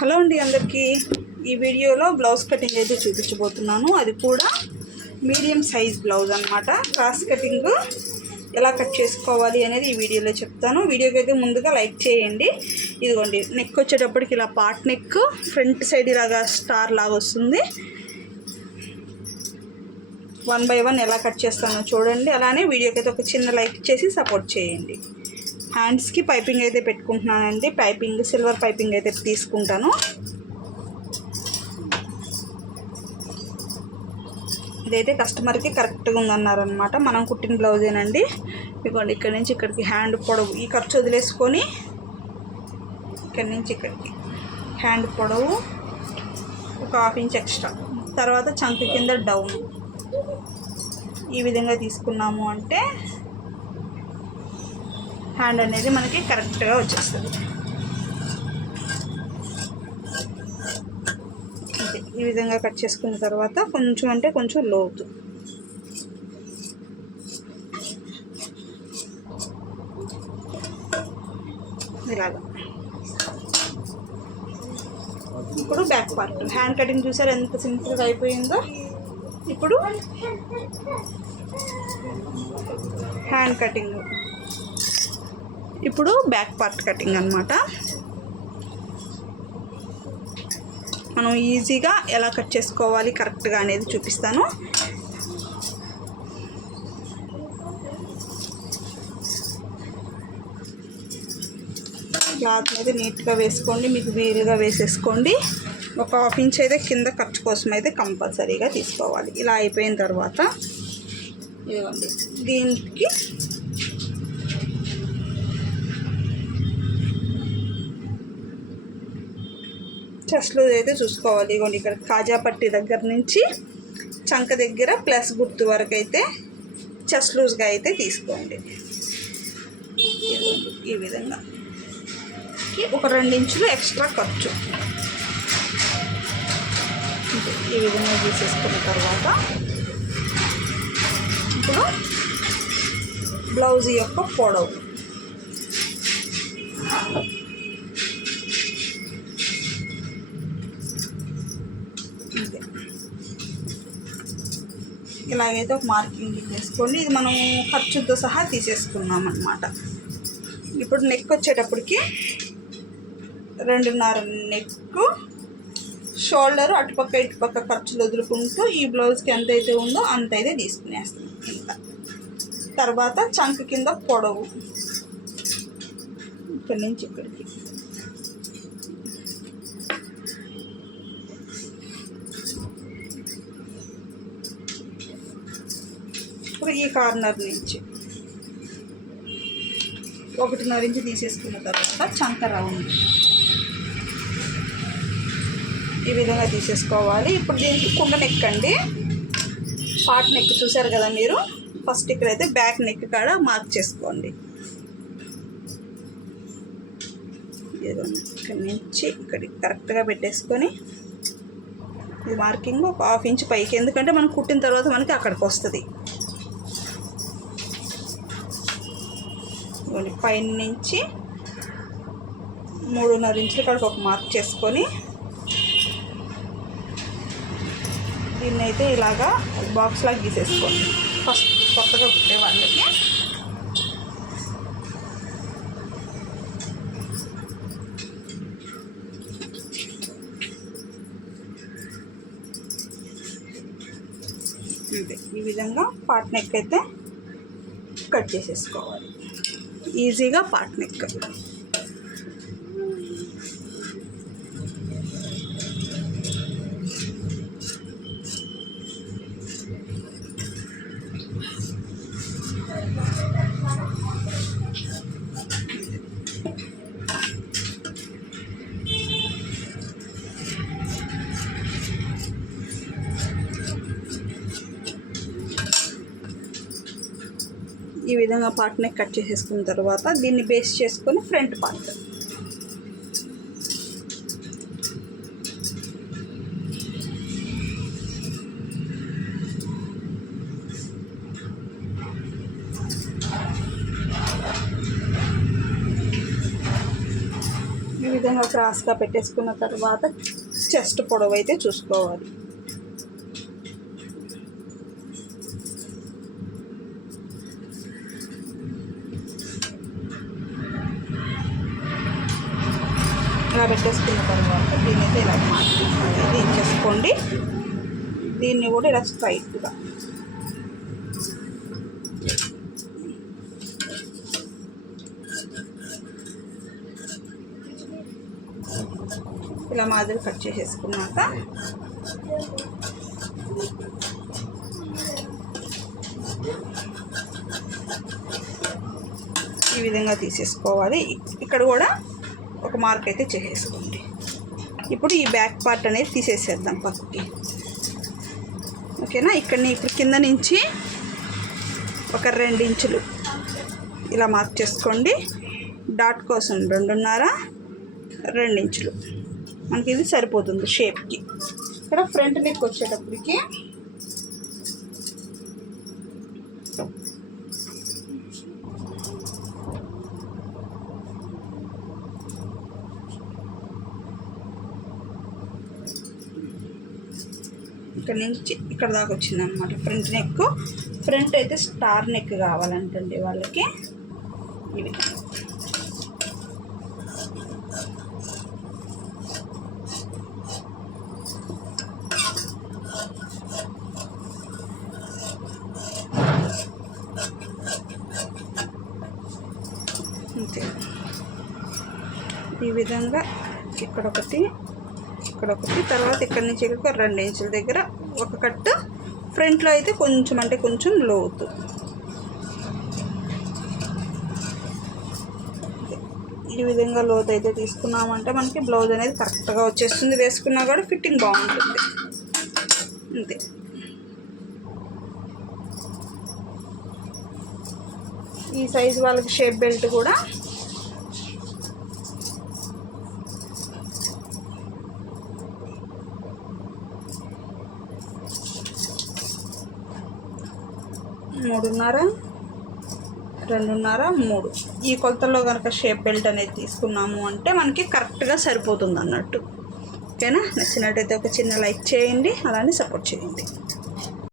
Hello అండి అందరికీ. ఈ వీడియోలో బ్లౌజ్ కటింగ్ అయితే చూపించబోతున్నాను. అది కూడా మీడియం సైజ్ బ్లౌజ్ అనమాట క్రాస్ కటింగ్ ఎలా కట్ చేసుకోవాలి అనేది ఈ వీడియోలో చెప్తాను. వీడియోకి అయితే ముందుగా లైక్ చేయండి. ఇదిగోండి నెక్ వచ్చేటప్పటికి ఇలా పాట్ నెక్ ఫ్రంట్ సైడ్ ఇలాగా స్టార్ లాగా వస్తుంది. వన్ బై వన్ ఎలా కట్ చేస్తానో చూడండి. అలానే వీడియోకి అయితే ఒక చిన్న లైక్ చేసి సపోర్ట్ చేయండి. హ్యాండ్స్కి పైపింగ్ అయితే పెట్టుకుంటున్నానండి. పైపింగ్ సిల్వర్ పైపింగ్ అయితే తీసుకుంటాను. ఇదైతే కస్టమర్కి కరెక్ట్గా ఉందన్నారనమాట మనం కుట్టిన బ్లౌజేనండి. ఇదిగోండి ఇక్కడ నుంచి ఇక్కడికి హ్యాండ్ పొడవు ఈ ఖర్చు వదిలేసుకొని ఇక్కడి నుంచి ఇక్కడికి హ్యాండ్ పొడవు ఒక హాఫ్ ఇంచ్ ఎక్స్ట్రా. తర్వాత చంక కింద డౌన్. ఈ విధంగా తీసుకున్నాము అంటే హ్యాండ్ అనేది మనకి కరెక్ట్గా వచ్చేస్తుంది. ఈ విధంగా కట్ చేసుకున్న తర్వాత కొంచెం అంటే కొంచెం లోతు. ఇలాగా. ఇప్పుడు బ్యాక్ పార్ట్. హ్యాండ్ కటింగ్ చూసారు ఎంత సింపుల్గా అయిపోయిందో? ఇప్పుడు హ్యాండ్ కటింగ్. ఇప్పుడు బ్యాక్ పార్ట్ కటింగ్ అనమాట మనం ఈజీగా ఎలా కట్ చేసుకోవాలి కరెక్ట్గా అనేది చూపిస్తాను. క్లాత్ మీద నీట్గా వేసుకోండి మీకు వీలుగా వేసేసుకోండి. ఒక హాఫ్ ఇంచ్ అయితే కింద ఖర్చు కోసం అయితే కంపల్సరీగా తీసుకోవాలి. ఇలా అయిపోయిన తర్వాత ఇదిగోండి దీనికి చెస్ట్లో అయితే చూసుకోవాలి. ఇగోండి ఇక్కడ కాజా పట్టి దగ్గర నుంచి చంక దగ్గర ప్లస్ గుర్తు వరకు అయితే చెస్ట్ లూజ్గా అయితే తీసుకోండి. ఈ విధంగా. ఒక రెండు ఇంచులు ఎక్స్ట్రా ఖర్చు. ఈ విధంగా తీసేసుకున్న తర్వాత ఇప్పుడు బ్లౌజ్ యొక్క పొడవు. ఇలాగైతే ఒక మార్కింగ్ తీసేసుకోండి ఇది మనం ఖర్చుతో సహా తీసేసుకున్నాం అనమాట ఇప్పుడు నెక్ వచ్చేటప్పటికి రెండున్నర నెక్ షోల్డర్ అటుపక్క ఇటుపక్క ఖర్చులు వదులుకుంటూ ఈ బ్లౌజ్కి ఎంత అయితే ఉందో అంత అయితే తీసుకునేస్తాం ఇంత తర్వాత చంక కింద పొడవు. ఇక్కడి నుంచి ఇక్కడికి. ఇప్పుడు ఈ కార్నర్ నుంచి ఒకటిన్నర ఇంచు తీసేసుకున్న తర్వాత చంక రౌండ్. ఈ విధంగా తీసేసుకోవాలి. ఇప్పుడు దీనికి కుండ నెక్ అండి నెక్ చూసారు కదా మీరు? ఫస్ట్ ఇక్కడైతే బ్యాక్ నెక్ కాడ మార్క్ చేసుకోండి. ఏదో నుంచి ఇక్కడికి కరెక్ట్గా పెట్టేసుకొని ఇది మార్కింగ్ ఒక హాఫ్ ఇంచ్ పైకి. ఎందుకంటే మనం కుట్టిన తర్వాత మనకి అక్కడికి వస్తుంది. ఇదిగోండి పైన నుంచి మూడున్నర ఇంచుల కడుపు ఒక మార్క్ చేసుకొని దీన్ని అయితే ఇలాగా బాక్స్ లాగా గీసేసుకోండి. ఫస్ట్ కొత్తగా కుట్టే వాళ్ళకి. ఈ విధంగా పాట్ నెక్ అయితే కట్ చేసేసుకోవాలి. ఈజీగా పాట్ నెక్ ఈ విధంగా పార్ట్ నెక్ కట్ చేసేసుకున్న తర్వాత దీన్ని బేస్ చేసుకొని ఫ్రంట్ పార్ట్. ఈ విధంగా క్రాస్గా పెట్టేసుకున్న తర్వాత చెస్ట్ పొడవు అయితే చూసుకోవాలి. ఇలా పెట్టేసుకున్న తర్వాత దీని అయితే ఇలా ఇది ఇచ్చేసుకోండి దీన్ని కూడా ఇలా స్ట్రైట్గా. ఇలా మాదిరి కట్ చేసేసుకున్నాక ఈ విధంగా తీసేసుకోవాలి. ఇక్కడ కూడా ఒక మార్క్ అయితే చేసేసుకోండి. ఇప్పుడు ఈ బ్యాక్ పార్ట్ అనేది తీసేసేద్దాం పక్కకి. ఓకేనా? ఇక్కడ ఇప్పుడు కింద నుంచి ఒక రెండు ఇంచులు ఇలా మార్క్ చేసుకోండి. డాట్ కోసం రెండున్నర రెండు ఇంచులు. మనకి ఇది సరిపోతుంది షేప్కి. ఇక్కడ ఫ్రంట్ నెక్ వచ్చేటప్పటికి ఇక్కడ నుంచి ఇక్కడ దాకా వచ్చింది అనమాట ఫ్రంట్ నెక్ ఫ్రంట్ అయితే స్టార్ నెక్ కావాలంటండి వాళ్ళకి. ఇవి అంతే. ఈ విధంగా ఇక్కడ ఒకటి ఇక్కడ ఒకటి తర్వాత ఇక్కడ నుంచి ఇక్కడికి రెండు ఇంచుల దగ్గర ఒక కట్టు. ఫ్రంట్లో అయితే కొంచెం అంటే కొంచెం లోతు. ఈ విధంగా లోతు అయితే తీసుకున్నామంటే మనకి బ్లౌజ్ అనేది కరెక్ట్గా వచ్చేస్తుంది. వేసుకున్నా కూడా ఫిట్టింగ్ బాగుంటుంది. అంతే. ఈ సైజు వాళ్ళకి షేప్ బెల్ట్ కూడా మూడున్నర రెండున్నర మూడు. ఈ కొలతల్లో కనుక షేప్ బెల్ట్ అనేది తీసుకున్నాము అంటే మనకి కరెక్ట్గా సరిపోతుంది అన్నట్టు. ఓకేనా? నచ్చినట్టయితే ఒక చిన్న లైక్ చేయండి అలానే సపోర్ట్ చేయండి.